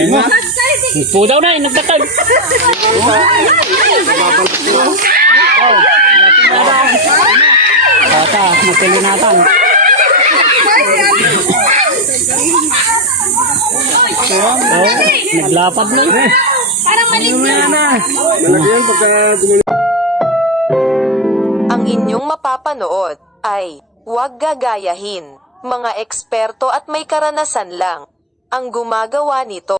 Ayun nga. Po daw na, nagtatag. Bata, magpilinatan. Oh, naglapad na. Parang malig na. Malaki yan pagka gumano. Ang inyong mapapanood ay huwag gagayahin, mga eksperto at may karanasan lang ang gumagawa nito.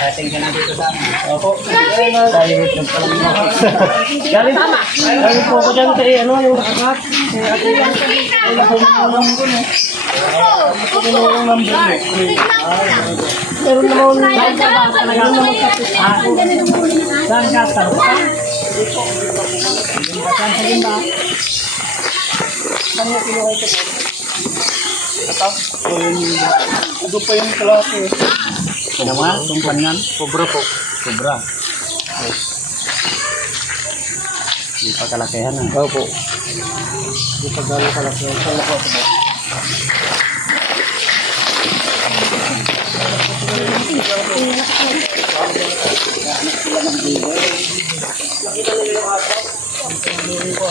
Parating ka na dito sa amin. Opo. Tayo dito pa lang ako. Galing tama. Galing po ko dyan kay ano yung nakakat. Kay ate yan. Ay, nakumulong ko no. Nakumulong ng bulo. Meron naman. Saan ka ba? Talaga naman kapit. Ah, Saan ka? Tarpa? Saan ka din ba? Saan mo kinuha ito? Ito? Ito pa yung klase. Nga? Tumpan yan? Sobra po. Sobra. Hindi pa kalakihan ah. Opo. Hindi pa gano'ng kalakihan. Saan po ito ba?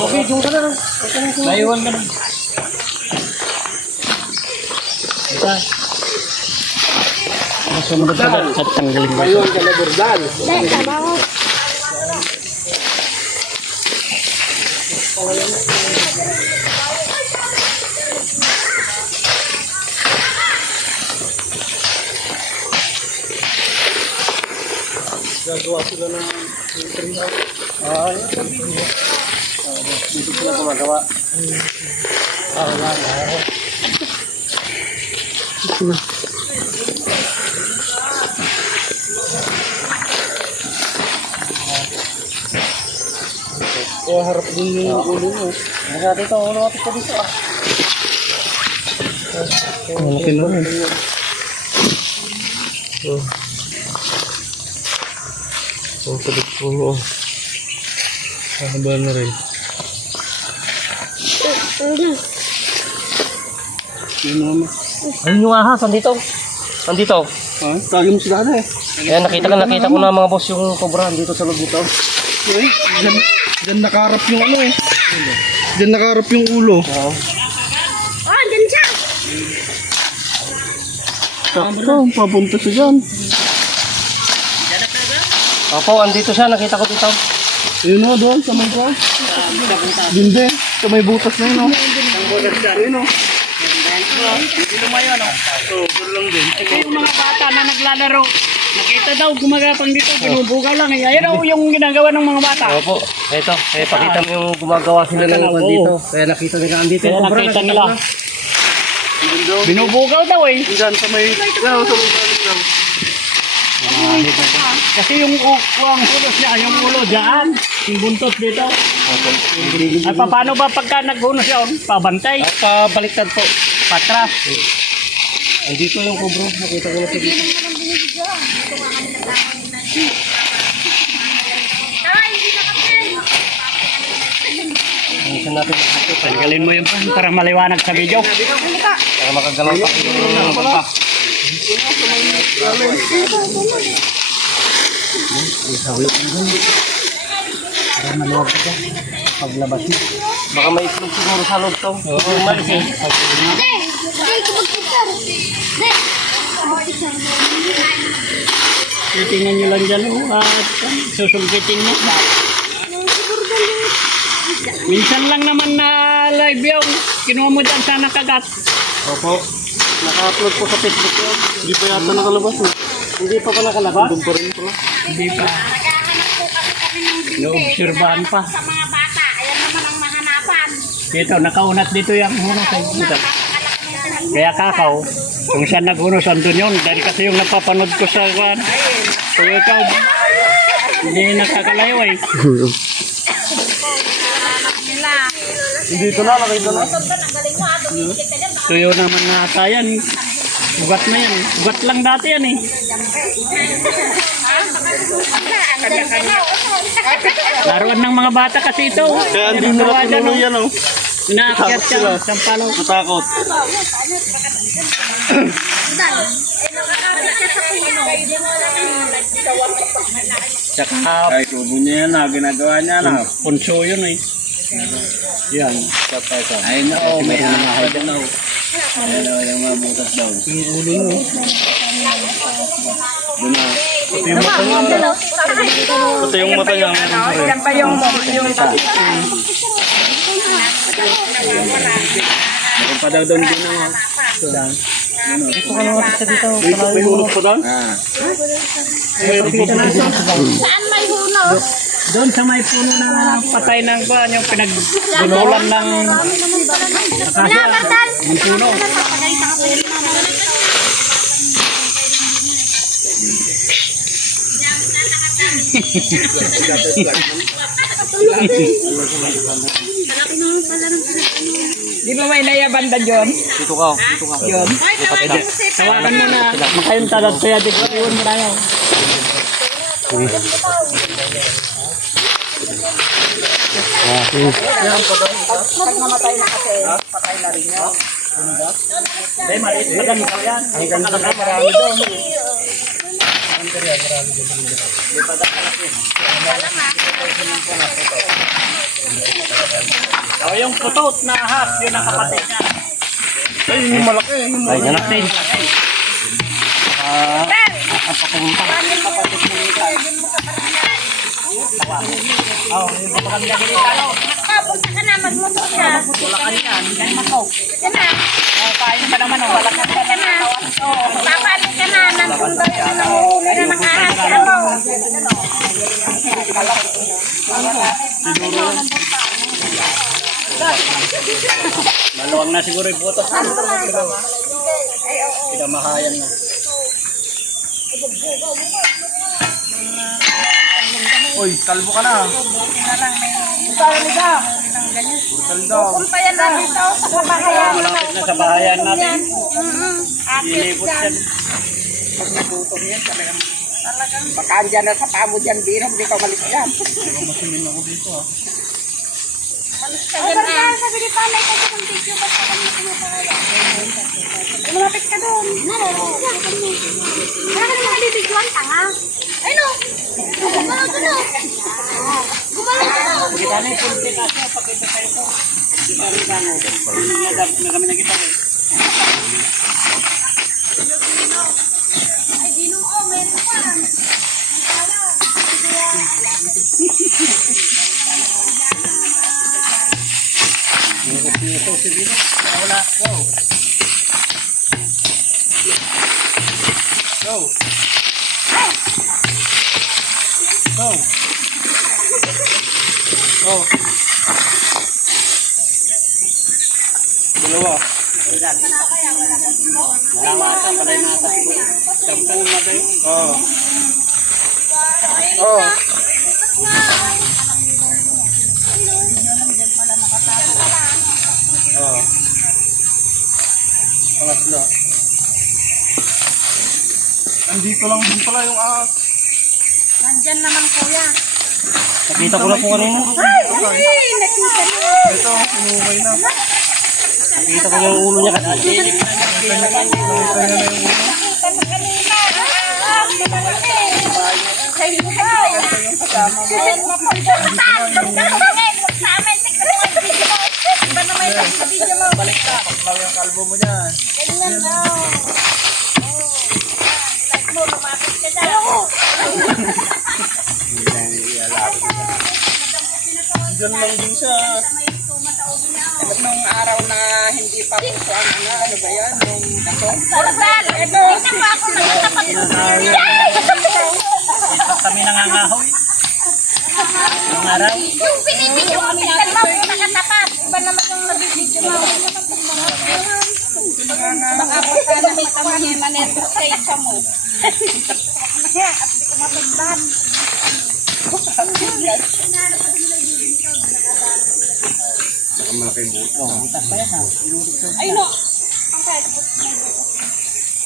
Okay, doon ka na. Naiwan ka na. Isa. Sumunod ka ba? At tanggalin mo. Ayun ka na burdal. Ah. Dito sila wala. Kaya harap din yung ulo mo. Nasa dito, ulo natin ko dito ah. Malaki na rin. Oh. Oh, sabit po. Oh. Haba na rin. Yun naman. Ayun yung ahas, andito. Andito. Ha? Tagi mo sila na eh. Ayan, nakita ka, nakita ko na mga boss yung cobra dito sa loob nito. Eh, dyan, dyan nakaharap yung ano eh. Dyan nakaharap yung ulo. Oo. Oh, andyan siya. Sakto, papunta siya dyan. Opo, andito siya, nakita ko dito. Yun o, doon, sa may ko. Dinde, sa may butas na yun o. Yun o. Lumayo, no? Oo, doon lang din. Yung mga bata na naglalaro, nakita daw gumagapang dito, binubugaw lang. Eh. Ayun daw yung ginagawa ng mga bata. Opo, ito. Eh, pakita mo yung gumagawa sila ng uwan dito. Kaya nakita nila andito. Kaya yung cobra, nakita nila. Dito. Binubugaw daw eh. Diyan sa may... Sa may lang. Kasi yung uwang ulo siya, yung ulo dyan, yung buntot dito. At pa- paano ba pagka nagbuno siya, oh? pabantay? At pabaliktad po. Patras. Andito yung kubro. Nakita ko na siya dito. Minsan natin nakita. Tanggalin mo yung pan para maliwanag sa video. Para makagalaw pa yung bangka. Para maluwag ka. Paglabas mo. Baka may itlog siguro sa loob to. Oo, umalis eh. Titingnan nyo lang dyan oh, at susungkitin mo. Minsan lang naman na live yung kinuha mo dyan sa nakagat. Opo. Naka-upload po sa Facebook yun. Hindi pa yata nakalabas eh. Hindi pa pa nakalabas? Doon pa rin pala. Hindi pa. Naghahanap po kasi kami ng binte. Naobserbahan pa. Sa mga bata, ayan naman ang mahanapan. Dito, nakaunat dito yung huno sa dito. Kaya kakaw, kung saan naghunos, andun yun. Dahil kasi yung napapanood ko sa kwan. So ikaw, hindi nakakalayo eh. Dito na, nakita na. Tuyo naman na ata yan. Ugat na yan. Ugat lang dati yan eh. Laruan ng mga bata kasi ito. Kaya hindi nila pinuno oh. yan oh. Inaakyat siya. Sila. Sampalaw. Natakot. Tsaka Ay, tubo niya yan na, ginagawa niya na. punso yun eh. Yan. Ay, no, may ahad na. Ay, no, yung mga butas daw. Yung ulo mo. Doon na. Pati yung mata niya. Pati yung mata niya. Yan pa yung, yung Meron pa daw doon din ang Ito ka naman sa dito. Dito may hulog pa doon. Ah, Saan may huno? Doon sa may puno na patay ng ba, yung pinagdudulan ng akasya. Yung puno. Di ba may nayabanda dyan? Dito ka. Dito ka. Yun. Tawagan mo na. Makayong talat kaya di ko iwan mo na yun. Pag namatay na kasi, patay na rin yun. Hindi, maliit pa lang ikaw yan. Hanggang sa marami doon. O yung putot na ahas, yun ang kapatid niya. Ay, malaki. Ay, anak din. Ah, Papunta ka na, magmotor ka. Bulakan yan. Yan makaw. Yan na. Oh, kain pa naman. Oh, wala ka pa Yan na. Papalik ka na. Nandun daw yung nanguhuli na ng ahas. Yan mo. maluwang na siguro yung putot. Pinamahayan na. Uy, kalbo ka na. Kung pa yan na dito sa kabahayan. Malapit na sa bahayan natin. Akit Ilibot dyan. yan. Baka andyan na sa pamo dyan, Biro. Hindi ka umalis dyan. Ka dyan na. Sabi ni Palay ka dyan ng video. Ba't ka kami pinapakala? Lumapit ka doon. Kaya ka naman bibidyoan, tanga. Ay no. Gumalaw ka no. Gumalaw ka no. Kita na yung punti kasi pakita sa ito. Kita rin ka mo. Nagap na kami nakita ko. Ay, dinong oh, meron pa. Ito si Bino. Wala. Go. Go. Go. Go. Dalawa. Wala mata. Palay mata siguro. Ang mata yun. Oo. Oo. Oo. Pangatlo. Andito lang din pala yung ahas. Nandyan naman kuya. Nakita ko na po kanina. Ay, nakita mo. Ito, inukay na. Nakita ko yung ulo niya kasi. Nakita niya na yung ulo. Nakita mo kanina. Ah, malaki. Ay, ay. Ayan, mapunta ka pa. Punta ka pa ngayon. Huwag sa amin. Tignan mo ang video mo. Yung video mo. Paklaw yung kalbo mo dyan. Ganyan daw. Oh. Like mo, lumapit ka daw. Diyan lang din siya. Sa Nung araw na hindi pa po ang ano, ano ba yan? Yung kasong. Brudal! Ito! Ito. Kami nangangahoy. Yung araw. Yung binibidyo mo, tingnan mo nakatapat. Iba naman yung nabibidyo mo. Baka po sana may tamahin maneto sa isa mo.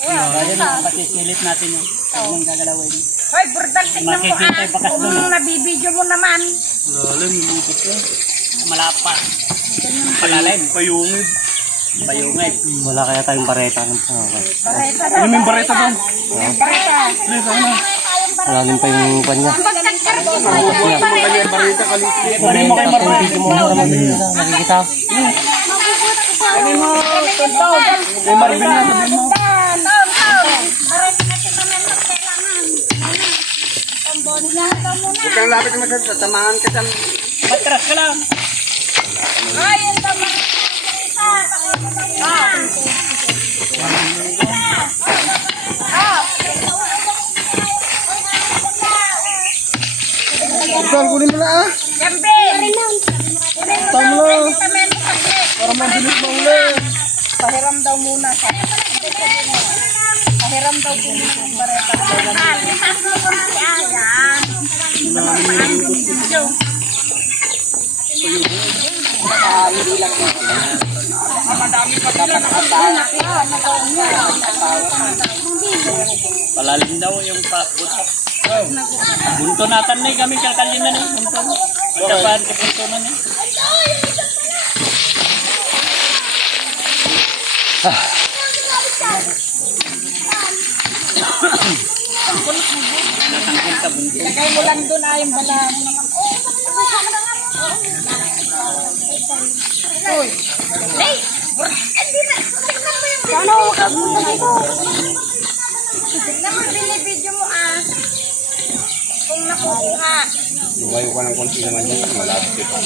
Bali na, patisilip natin yung yung gagalawin. Hoy, brudal, tingnan mo ah. Kung nabibidyo mo naman. Lalim, lupot yan. Malapa. Palalim. Payungid. Bayungay. Wala kaya tayong bareta ng Bareta Ano yung bareta doon? Bareta. Hindi, sana. Malalim pa yung mo, yung bareta. Bareta kalit. Kunin mo kay Marma. Video mo na naman nakikita. Eh, Marvin na, sabihin mo. Tom, Tom. Bareta naman na, tom mo na. Huwag kang lapit naman sa tamahan ka dyan. Matras ka lang. Ay, yung tama. Ah. Saan, kunin mo na ah. Jambi! Kunin mo daw ang testamento sa check. Para mabilis na ulit. Pahiram daw muna sa Pahiram daw po muna sa bareta. Ah, lisas mo po si Ayan. Madami pa dapat nakatala. Palalim daw yung pa buto. Bunto natan na eh, kami kakalin na eh. Bunto. Magkapaan ka bunto na eh. Natangkil ka bunto. Lagay mo lang doon ay yung bala. Hey! Hindi na. Mo Sana ka muna dito. Mo yung binibidyo mo ah. Kung nakukuha. Lumayo ka ng konti naman yan. Malapit ito.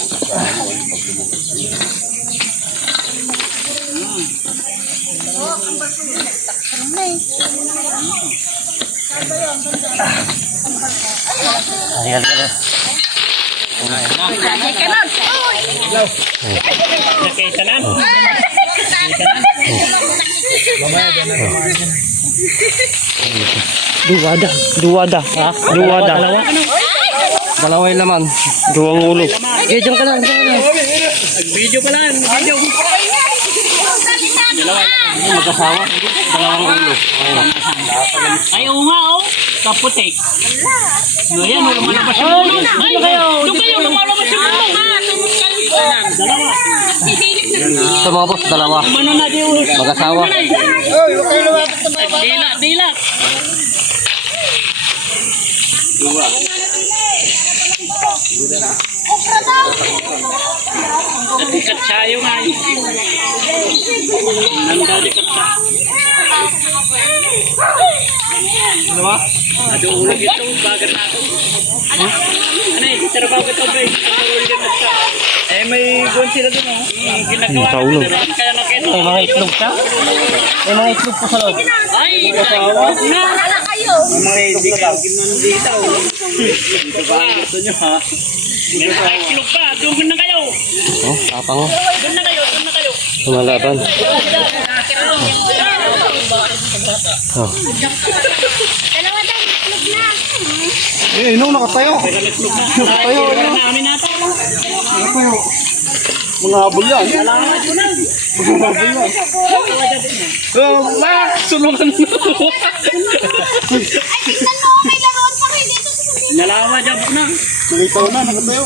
Ayan ka na. Lagi ka nun. Nakita na. Duwada. Duwada. Ha? Duwada. Dalawa. Dalawa yung laman. Duwang ulo. Eh, dyan ka lang. Nag-video pa lang. Video. Mag-asawa. Dalawang ulo. Ay, oo nga oh. Kaputik. Ayan, oh, lumalabas yung ulo. Ay, kayo. Doon kayo, lumalabas yung ulo. Ito mga boss, dalawa. Ano? Mag-asawa. Dila, dila. Nadikat sayo nga yun. Nandadikat sa. Dalawa? Ado ulag ito, bagat na ako. Ano eh, trabaho ko ito, babe. Ano ulag nasa. Eh, may gun sila dun oh. Ang ginagawa Yung paulo. natin, kaya na kayo. May mga itlog siya. May mga itlog po sa loob. Ay, nakasawa na. Wala kayo. Mga hindi kayo ginandita. Ito ba? Gusto nyo ha? May mga itlog pa. Doon na kayo. Oh, tapang. Doon na kayo. Doon na kayo. Lumalaban. Oh. Dalawa daw. Itlog na. Eh, inong nakatayo. Pero itlog na. Nakatayo na namin nata. Nakatayo. Mga habol yan. Salamat mo na. Mga habol yan. Oh, ma! Sulungan mo. Pa kayo dito. Nalawa dyan na. Nakitaw na, nakatayo.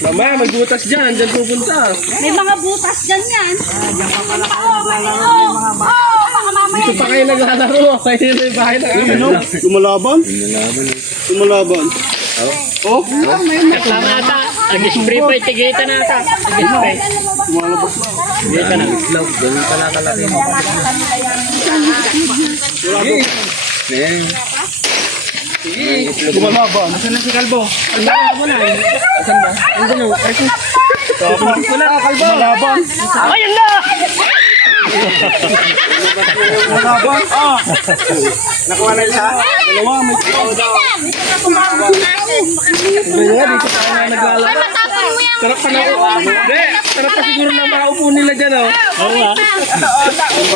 Mamaya, may butas dyan. Dyan pupunta. May mga butas dyan yan. Oo, oh, baka mamaya. Ito pa kayo naglalaro. Kayo na yung bahay na Ano? Lumalaban? Lumalaban. Oh? Nata. Nag-spray pa. Tigita nata. Nag-spray. Lumalabas na. Tigita na. Ganun ka nakalaki. Wala Lumalaban. Asan na si Kalbo? Kalbo na. Asan ba? Andun o. Ay, wala, Kalbo. Lumalaban. Ayun na! Lumalaban. Ah. Nakuha na isa. Dalawa. May Kaya dito tayo na naglalaro. Sarap ka na. Hindi, sarap ka siguro na makaupo nila dyan o. Oo nga. Ka. Upo.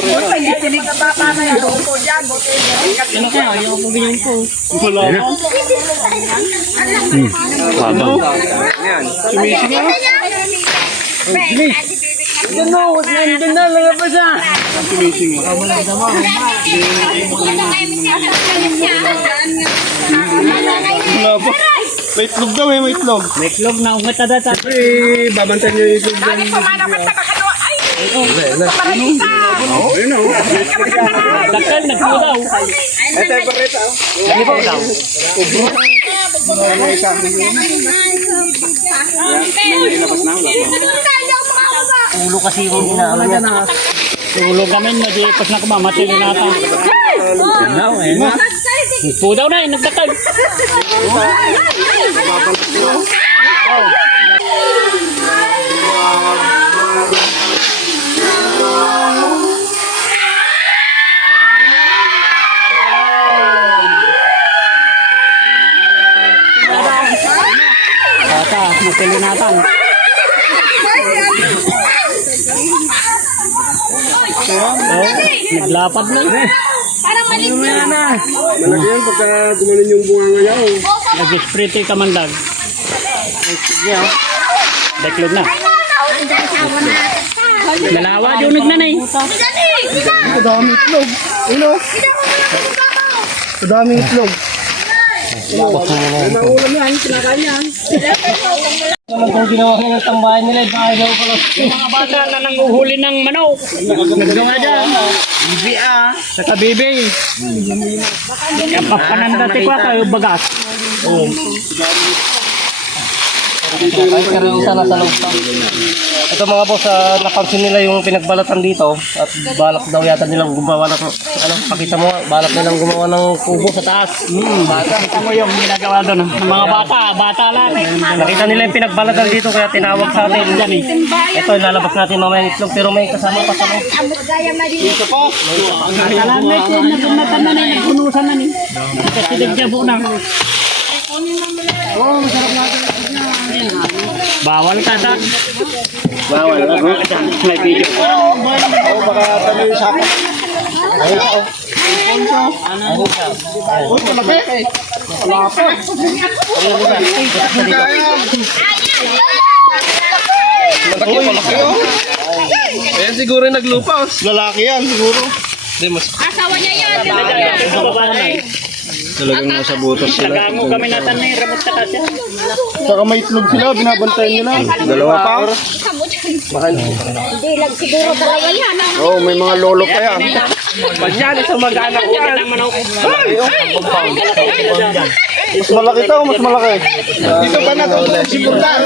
Ano kaya? Ayaw ko ganyan po. Lumalaban. Habang. Sumising na. Ano, nandun na, lalabas na. Sumising na. Lumalaban. May itlog daw eh, may itlog. May klog na umat na data. Eh, babantan nyo yung itlog dyan. Ay, pumanaw ka sa bakano. Ay, Ayun na. oh. Dakal, nagkulaw. Ito yung bareta. Ano ba daw? Ulo kasi yung inaano niya. Ulo kami, mag-iipos na kumamatay na natin. Now, eh. Po daw na, eh, nagdakal. Bata, matili natin. Oh, naglapad na. Parang malis na. Malaki yan pagka yung bunga ngayon. Nag-spray tayo kamandag. Sige, oh. Deklog na. Malawa, diunig na na eh. Kadami itlog. Ayun o. Kadami itlog. Maulam yan, kinakain yan. Naman kung ginawa ko ng tambahan nila, baka daw pala. Yung mga bata na nanguhuli ng manok. Nagawa dyan. Bibi ah. Saka bibi. Kapapananda ti kwa kayo bagas. Oo. Kahit karoon sana sa loob pa. Ito mga boss, ah, napansin nila yung pinagbalatan dito at balak daw yata nilang gumawa ng, ano, pakita mo, nga, balak nilang gumawa ng kubo sa taas. Hmm, bata. Kita mo yung ginagawa doon ng mga bata, bata lang. Nakita nila yung pinagbalatan dito kaya tinawag sa atin. Eh. Ito, ilalabas natin mamaya yung itlog pero may kasama pa sa loob. Salamat ko na tumatan na na punusan na ni. Kasi po na. Oh, masarap natin. Bawal ka ta. Bawal. May video. Oo, baka dami yung sapa. Ayun o. Uy, malaki. Malapad. Malaki, malaki o. Ayan siguro yung naglupa. Lalaki yan siguro. Asawa niya yan. Talagang nasa butas sila. Tagango kami natan na yung ramot sa kasi. Saka may itlog sila, binabantayan nila. Dalawa pa. Hindi lang siguro dalawa yan. ah. Oo, oh, may mga lolo pa yan. Isang mag-anak yan. Mas malaki to, mas malaki. Dito pa na to, si Burdan.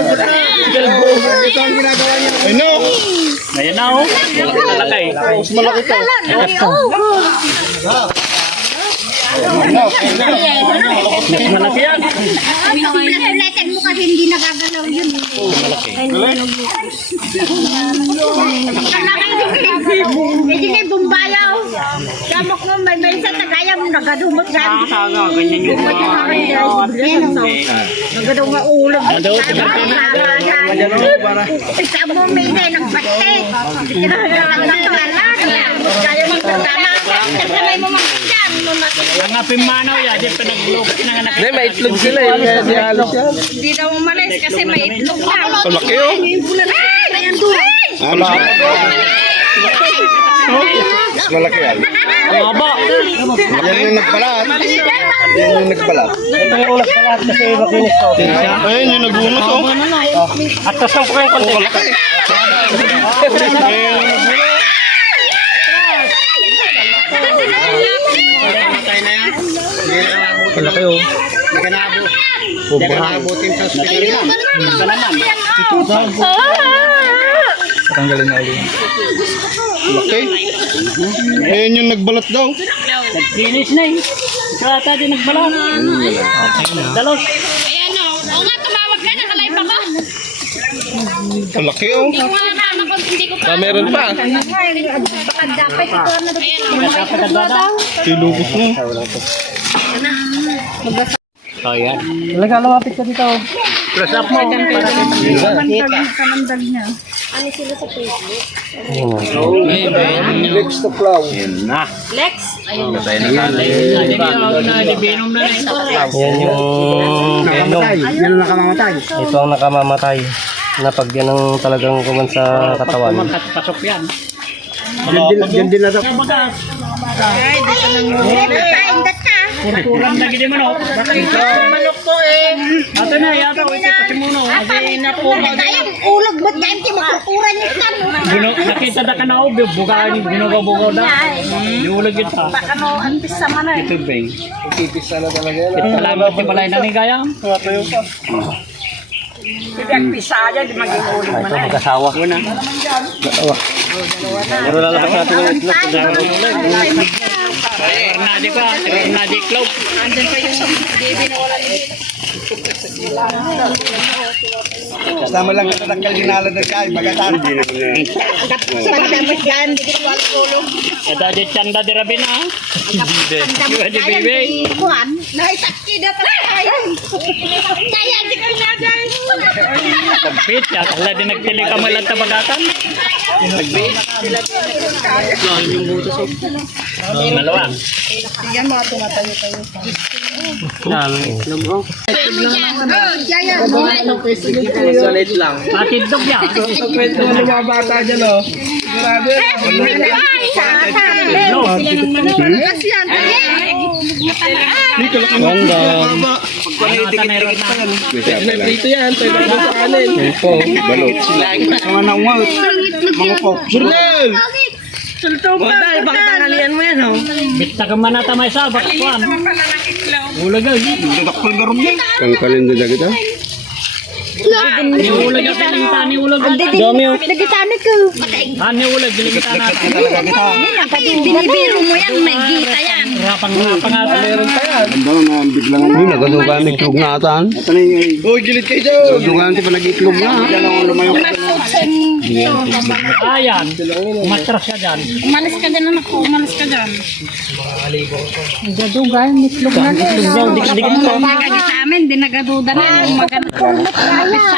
Ito ang ginagawa niya. Ano? Ayan na oh. Malaki. Mas malaki to. Mas malaki yan. United mo kasi hindi nagagalaw yun. Hindi na bumbayaw. Kamok mo may may sa tagaya mo nagadumot sa. Saga, ganyan yung Nagadaw nga ulo. Nagadaw, Isa mo may na nagpate. Kaya mo tama. Kasabay mo magkakyan. Ang apim manaw ya, di pinaglog na nga Hindi, may itlog sila eh. Yan. Hindi daw umalis kasi may itlog na. Malaki oh. Ay! Wala. Mas malaki yan. Ang haba. Yan yung nagbalat. Yan yung nagbalat. Ito yung ulas pa lahat kasi makinis to. Ayun yung nagunos oh. At tasang ko yung konti. Malaki oh. Tanggalin na ulit. Laki. Ayun yung nagbalat daw. Nag-finish na eh. Kaya tayo din nagbala. Dalos. Ayan o. Oo nga, tumawag ka. Nakalive ako. Ang laki oh. Hindi ko na. Hindi ko pa. Ah, meron pa. Dapat ito na Pagkakagada. Silubos mo. Oh, yan. Talaga, lumapit ka dito. Close up mo. Para kita. Binom na rin. Yan yung venom. Yan ang nakamamatay. Ito ang nakamamatay. Na pag yan ang talagang kuman sa katawan. Pasok yan. Yan din na daw. Kurang na gini man o. Manok ko eh. Ato na, yata. Ito pati muna. Hindi na po mag- Ulag ba't dahil ti makukuran niya kan? Buno, nakita na ka na o. Bugaan, bunugaw-bugaw na. Iulag yun pa. Ano, ang pisa man eh. Ito bang. Pipisa na talaga yan. Ito salamat si balay na ni Gayam. Pinagpisaya, di maging ulo Ito mag-asawa. Pero lalabas natin yung itlog. Bernadi pa. Bernadi Club. Kasama lang ito ng kalinala na kay Bagatan. Pagdamas yan, di ko alam ulo. Ada di canda di rabi na. Di bibi. Kuhan, naitakida ka tayo. Kaya di ko na dahil. Pit, ya kala di nagpili ka malang tabagatan. Nagbit. Dalawa. Solid lang. Matindog yan. Kwento ng mga bata dyan oh. Grabe. Ganda. May prito yan. Tayo na sa kanin. Opo. Balot. Mga nangwal. Mga po. Journal! Dahil baka tangalian mo yan, oh. Bitta ka man nata may sabak. Kuan. Ulag yun. Dadakpal na rin yan. Kang kalinda kita? Ni ulag yung pinagta ni ulag. Dami oh. Nagitanit ko. Ah, ni ulag. Biligta natin. Binibiro mo yan, may gita yan. Rapang-rapang ata. Meron pa yan. Ang daw na biglang ano, nagadugan ng itlog na atan. Uy, gilit kayo dyan. Nagadugan ti pala itlog na. Ayan. Umatras ka dyan. Umalis ka dyan anak ko, umalis ka dyan. Dikit-dikit ko. Pagkagi sa amin, di nagaduda na. Yung maganda Kapit saan. Nagaduda na nga.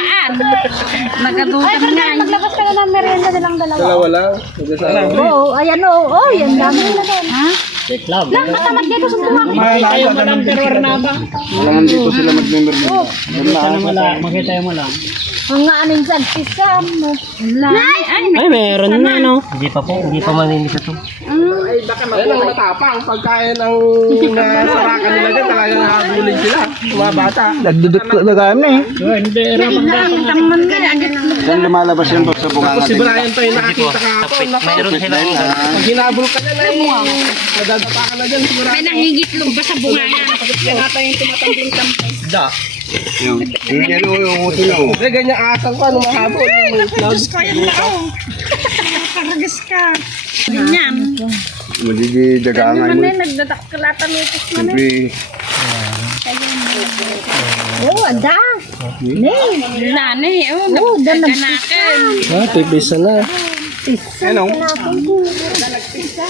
Maglabas ka na ng merienda nilang dalawa. Dalawa lang. Oo, ayan oo. Oh, yan dami na doon. Ha? Wait lang. Matamat dito sa tumaki. Tayo mo lang terror na ba? Kailangan dito sila mag-member na. Makita mo lang. Lang. Mga aning sagpisan mo. Ay, meron na no. Hindi pa po. Hindi pa malinis ito. Ay, baka Ayan ang matapang. Pagkain ng nasarakan nila dyan, talaga nakagulid sila. Mga bata. Nagdudot ko na kami eh. Oh, Hindi, rapang-rapang. Saan lumalabas yan pag sa bunga Si natin? Brian to yung nakakita kahapon. Nako, Meron sila. pag hinabol ka na ay nadadapa ka na dyan siguro. may nangigitlog ba sa bunga yan? Da. Yung yung yan o, yung uti na. Hindi, ganyan asang ko, ano mahabol. Yung cloud. Karagas ka. Ganyan. Magigi dagangan mo. nagdadakalata lutos mo. Siyempre, Oo, ada. Ne. Lani, oh. Oo, danagpisan. Ah, tipisa na. Ano?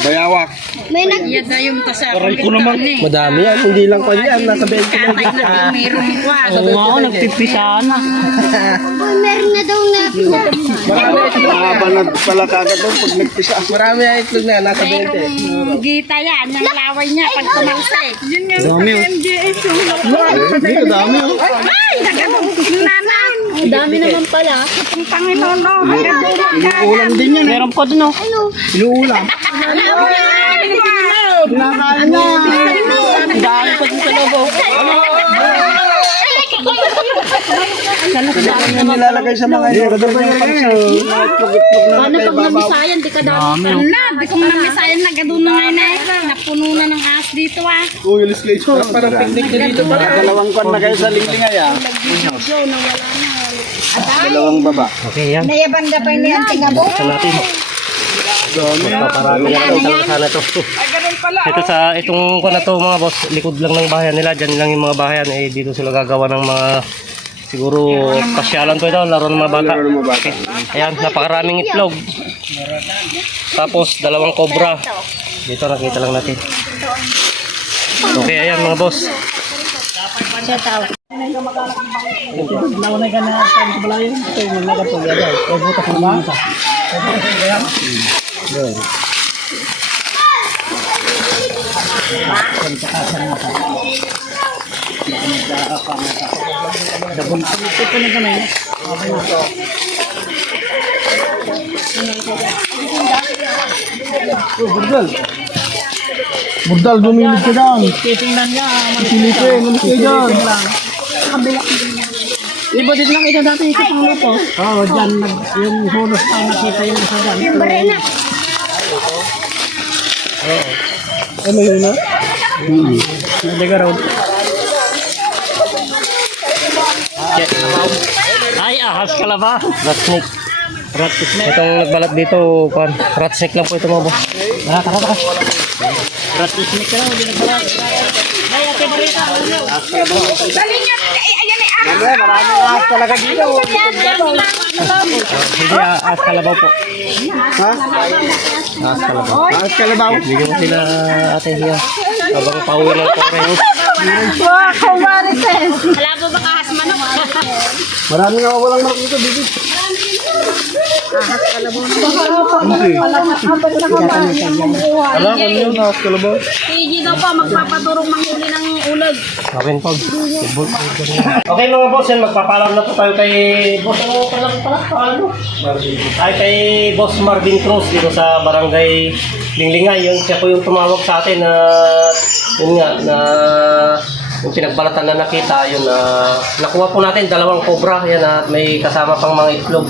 Bayawak. May nag... Yada yung tasa. Aray ko naman. Madami yan. Hindi lang pa yan. Nasa 20 lang. Katay na yung meron kwa. Oo nga ako, nagpipisa na. meron na daw nga. Marami. mahaba na pala kagad doon pag nagpisa. Marami ang itlog na. Nasa 20. Merong gita yan. Yung laway niya pag tumalsik. Yun yung Dami. MJS yung Hindi ka dami. oh. Ay, nagadong naman. Ang dami naman pala. Ang Panginoon, oh. Ulam din yan. Meron po dun, oh. Inuulam. Kinakain na. Dahil pa dun sa logo. Dami na nilalagay sa mga ito. Pa na Paano pag namisayan, di ka dami. Na, di kong namisayan, nagadun na nga na eh. Napuno na ng as dito ah. Uy, ulis kayo. Parang picnic na dito. Dalawang kon na kayo sa lingling ay ah. Dalawang baba. Okay, yan. Nayabanda pa yung niyan tingabo. Sa natin. Paparami yan. Sana sana to. pala. Ito sa itong kuan na to mga boss, likod lang ng bahayan nila. Diyan lang yung mga bahayan eh dito sila gagawa ng mga siguro pasyalan to ito, laro ng mga bata. Laro ng mga bata. Ayan, napakaraming itlog. Tapos dalawang cobra. Dito nakita lang natin. Okay, ayan mga boss. Shout out. Lawan na gana sa balayan. Ito yung mga gato. Kaya buta ko naman sa. Kaya? Good. Pagkakasan na sa. Dabong pagkakasan ko na kami. Okay na to. Oh, good girl. Burdal, bumilid ka doon. Titingnan niya. Silipin, ulit kayo dyan. Iba din lang ito dati ito pang luto. Oo, dyan. nag- Yung bonus na nakita yung isa dyan. Yung barena. Ano yun na? Naliga raw. Ay, ahas ka na ba? Rat snake. Rat snake. Itong nagbalat dito, snake lang po ito mga boss. Ah, taka, taka. Ratisnik ka raw, hindi nagbalat. Ay, ate Marita, ano? Dali niyo. Ay, ayan ay ahas. Mamaya, maraming ahas talaga dito. Ano lang. Hindi, ah, ahas kalabaw po. Ha? Ahas kalabaw. Ahas kalabaw. Bigyan mo sila ate hiya. Habang pauwi ng kore. Wow, kumarites. Wala po ba kahas manok? Marami nga walang manok dito, bibi. Alam, ano yun? Ahas kalabaw. Sige daw po, magpapaturong manghuli ng ulag. Akin po. Okay mga boss, yan magpapalam na po tayo kay boss. Ano pala pala? Pangalan mo? Ay kay boss Marvin Cruz dito sa barangay Linglingay. Yun, siya po yung tumawag sa atin na yun nga na yung pinagbalatan na nakita yun na nakuha po natin dalawang cobra yan at may kasama pang mga itlog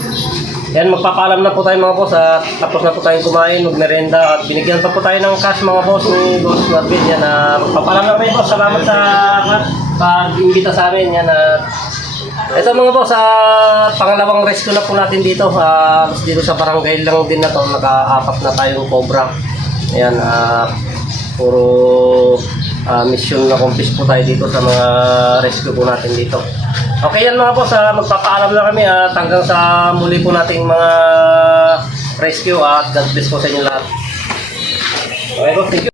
yan magpapaalam na po tayo mga boss at tapos na po tayong kumain magmerenda at binigyan pa po tayo ng cash mga boss ni boss Marvin yan na magpapaalam na kayo boss salamat sa pag-imbita sa amin yan at ito mga boss, ah, pangalawang rescue na po natin dito. Ah, dito sa barangay lang din na to, naka-apat na tayong cobra. Ayan, ah, puro ah, mission na accomplish po tayo dito sa mga rescue po natin dito. Okay yan mga boss, ah, magpapaalam na kami at hanggang sa muli po nating mga rescue at God bless po sa inyo lahat. Okay boss, thank you.